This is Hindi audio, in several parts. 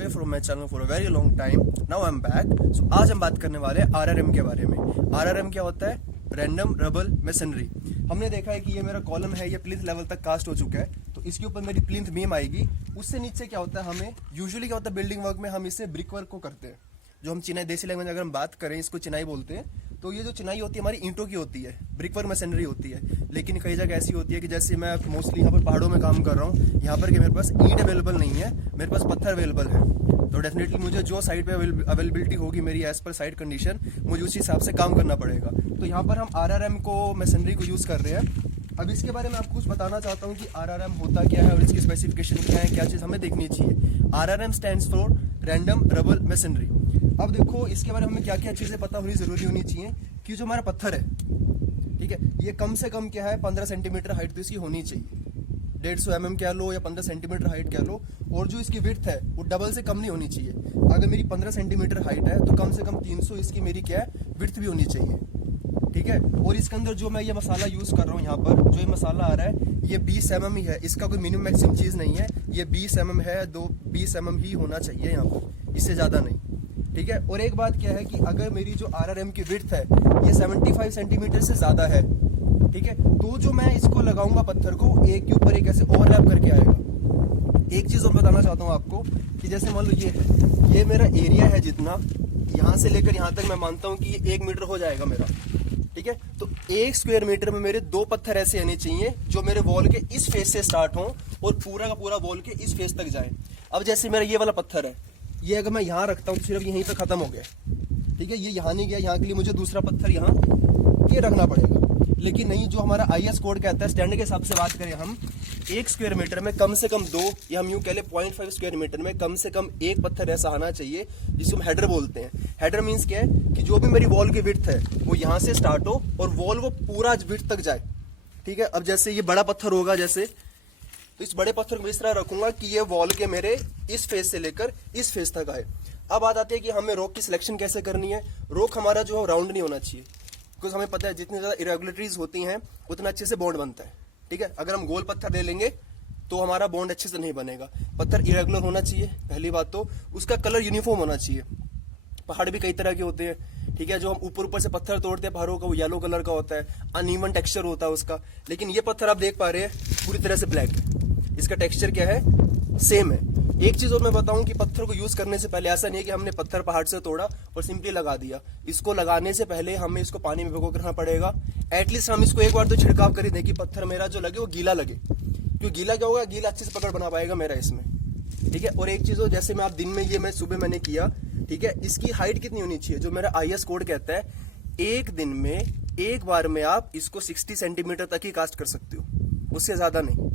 away from my channel for a very long time. Now I'm back. So आज हम बात करने वाले हैं RRM के बारे में। RRM क्या होता है? Random rubble masonry. हमने देखा है कि ये मेरा कॉलम है, ये प्लिंथ लेवल तक कास्ट हो चुका है, तो इसके ऊपर मेरी प्लिंथ बीम आएगी। उससे नीचे क्या होता है, हमें यूजुअली क्या होता है बिल्डिंग वर्क में हम इसे ब्रिक वर्क को करते हैं, जो हम चिनाई देसी लैंग्वेज अगर हम बात करें इसको चिनाई बोलते हैं। तो ये जो चिनाई होती है हमारी ईंटों की होती है, ब्रिक वर्क मशीनरी होती है। लेकिन कई जगह ऐसी होती है कि जैसे मैं मोस्टली यहाँ पर पहाड़ों में काम कर रहा हूँ, यहाँ पर कि मेरे पास ईंट अवेलेबल नहीं है, मेरे पास पत्थर अवेलेबल है। तो डेफिनेटली मुझे जो साइड पे अवेलेबिलिटी होगी मेरी एज पर साइड कंडीशन, मुझे उस हिसाब से काम करना पड़ेगा। तो यहाँ पर हम RRM को मशीनरी को यूज़ कर रहे हैं। अब इसके बारे में आपको कुछ बताना चाहता हूँ कि RRM होता क्या है और इसकी स्पेसिफिकेशन क्या है, क्या चीज़ हमें देखनी चाहिए। RRM stands for random rubble machinery. अब देखो इसके बारे में हमें क्या क्या चीज़ें पता होनी जरूरी होनी चाहिए कि जो हमारा पत्थर है, ठीक है, ये कम से कम क्या है 15 सेंटीमीटर हाइट तो इसकी होनी चाहिए। 150 mm कह लो या 15 सेंटीमीटर हाइट कह लो। और जो इसकी विड्थ है वो डबल से कम नहीं होनी चाहिए। अगर मेरी 15 सेंटीमीटर हाइट है तो कम से कम 300 इसकी मेरी क्या है विड्थ भी होनी चाहिए, ठीक है। और इसके अंदर जो मैं ये मसाला यूज कर रहा हूँ, यहाँ पर जो ये मसाला आ रहा है ये 20 mm ही है, इसका कोई मिनिमम मैक्सिमम चीज नहीं है। ये 20 mm है, 20 mm ही होना चाहिए यहाँ पर, इससे ज्यादा नहीं, ठीक है। और एक बात क्या है कि अगर मेरी जो RRM की विड्थ है ये 75 सेंटीमीटर से ज्यादा है, ठीक है, तो जो मैं इसको लगाऊंगा पत्थर को एक के ऊपर एक ऐसे ओवरलैप करके आएगा। एक चीज और बताना चाहता हूँ आपको कि जैसे मान लो ये मेरा एरिया है, जितना यहाँ से लेकर यहाँ तक मैं मानता हूँ कि ये 1 मीटर हो जाएगा मेरा, ठीक है। तो 1 स्क्वायर मीटर में मेरे 2 पत्थर ऐसे आने चाहिए जो मेरे वॉल के इस फेस से स्टार्ट हो और पूरा का पूरा वॉल के इस फेस तक जाए। अब जैसे मेरा ये वाला पत्थर है, ये अगर मैं यहाँ रखता हूँ तो सिर्फ यहीं पे खत्म हो गया, ठीक है, ये यहाँ नहीं गया, यहाँ के लिए मुझे दूसरा पत्थर यहाँ ये रखना पड़ेगा। लेकिन नहीं, जो हमारा IS कोड कहता है, स्टैंडर्ड के हिसाब से बात करें हम 1 स्क्वायर मीटर में कम से कम 2 या हम यूं कह ले 0.5 स्क्वायर मीटर में कम से कम 1 पत्थर ऐसा आना चाहिए जिसको हम हेडर बोलते हैं। हेडर मीन्स क्या है कि जो भी मेरी वॉल की विड्थ है वो यहाँ से स्टार्ट हो और वॉल वो पूरा विड्थ तक जाए, ठीक है। अब जैसे ये बड़ा पत्थर होगा जैसे, तो इस बड़े पत्थर को इस तरह रखूंगा कि ये वॉल के मेरे इस फेस से लेकर इस फेस तक आए। अब बात आती है कि हमें रॉक की सिलेक्शन कैसे करनी है। रॉक हमारा जो है राउंड नहीं होना चाहिए, बिकॉज हमें पता है जितनी ज्यादा इरेगुलरिटीज होती हैं उतना अच्छे से बॉन्ड बनता है, ठीक है। अगर हम गोल पत्थर ले लेंगे तो हमारा बॉन्ड अच्छे से नहीं बनेगा। पत्थर इरेगुलर होना चाहिए पहली बात, तो उसका कलर यूनिफॉर्म होना चाहिए। पहाड़ भी कई तरह के होते हैं, ठीक है, जो हम ऊपर से पत्थर तोड़ते हैं पहाड़ों का वो येलो कलर का होता है, अनइवन टेक्सचर होता है उसका। लेकिन ये पत्थर आप देख पा रहे हैं पूरी तरह से ब्लैक है, इसका टेक्सचर क्या है, सेम है। एक चीज और मैं बताऊं कि पत्थर को यूज करने से पहले ऐसा नहीं है कि हमने पत्थर पहाड़ से तोड़ा और सिंपली लगा दिया। इसको लगाने से पहले हमें इसको पानी में भिगो कर रखना पड़ेगा। एटलीस्ट हम इसको एक बार तो छिड़काव कर ही दें कि पत्थर मेरा जो लगे वो गीला लगे, क्योंकि गीला क्या होगा, गीला अच्छे से पकड़ बना पाएगा मेरा इसमें, ठीक है। और एक चीज और, जैसे मैं आप दिन में मैं सुबह मैंने किया, ठीक है, इसकी हाइट कितनी होनी चाहिए, जो मेरा IS कोड कहता है एक दिन में एक बार में आप इसको 60 सेंटीमीटर तक ही कास्ट कर सकते हो, उससे ज्यादा नहीं,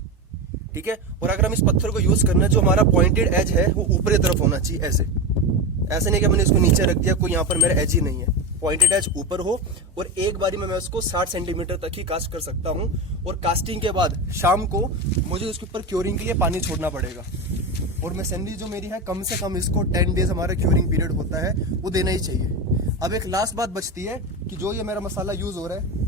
ठीक है। और अगर हम इस पत्थर को यूज करना, जो हमारा पॉइंटेड एज है वो ऊपरी तरफ होना चाहिए, ऐसे नहीं कि मैंने इसको नीचे रख दिया, कोई यहाँ पर मेरा एज ही नहीं है। पॉइंटेड एज ऊपर हो और एक बारी में मैं उसको 60 सेंटीमीटर तक ही कास्ट कर सकता हूँ। और कास्टिंग के बाद शाम को मुझे उसके ऊपर क्योरिंग के लिए पानी छोड़ना पड़ेगा। और मशीनरी जो मेरी है कम से कम इसको 10 डेज हमारा क्योरिंग पीरियड होता है वो देना ही चाहिए। अब एक लास्ट बात बचती है कि जो ये मेरा मसाला यूज हो रहा है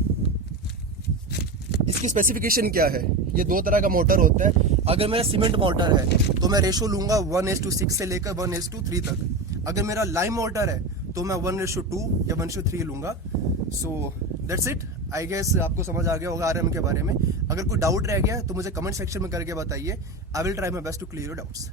इसकी स्पेसिफिकेशन क्या है। ये 2 तरह का मोटर होता है। अगर मेरा सीमेंट मोटर है तो मैं रेशो लूंगा 1:6 से लेकर 1:3 तक। अगर मेरा लाइम मोटर है तो मैं 1:2 या 1:3 लूंगा। So that's it. I guess आपको समझ आ गया होगा RRM के बारे में। अगर कोई डाउट रह गया तो मुझे कमेंट सेक्शन में करके बताइए। I will try my best to clear your doubts.